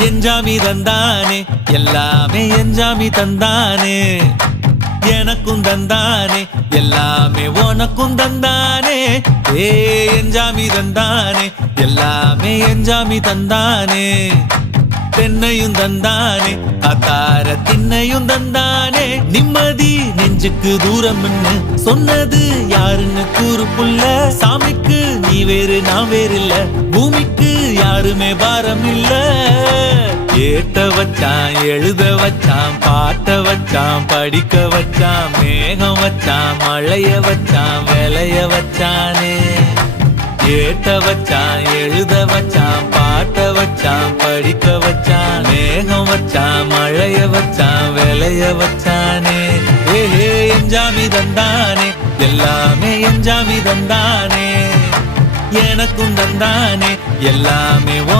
எஞ்சாமி தந்தானே எல்லாமே எஞ்சாமி தந்தானே எனக்கும் தந்தானே எல்லாமே உனக்கும் தந்தானே ஏ எஞ்சாமி தந்தானே எல்லாமே எஞ்சாமி தந்தானே தென்னையும் தந்தானே அத்தார திண்ணையும் தந்தானே நிம்மதி நெஞ்சுக்கு தூரம் சொன்னது யாருன்னு கூறு புள்ள சாமிக்கு நீ வேறு நான் வேறு இல்ல பூமிக்கு யாருமே பாரம் இல்ல ஏத்த வச்சான் எழுத வச்சான் பாட்ட வச்சான் படிக்க வச்சான் மேகம் வச்சான் மழைய வச்சான் விளைய வச்சானே ஏத்த வச்சான் எழுத வச்சான் பாட்ட வச்சான் படிக்க வச்சான் மேகம் வச்சான் மழைய வச்சான் விளைய வச்சானே ஏஹே எஞ்சாமி தந்தானே எல்லாமே எஞ்சாமி தந்தானே எனக்கும் தந்தானே எல்லாமே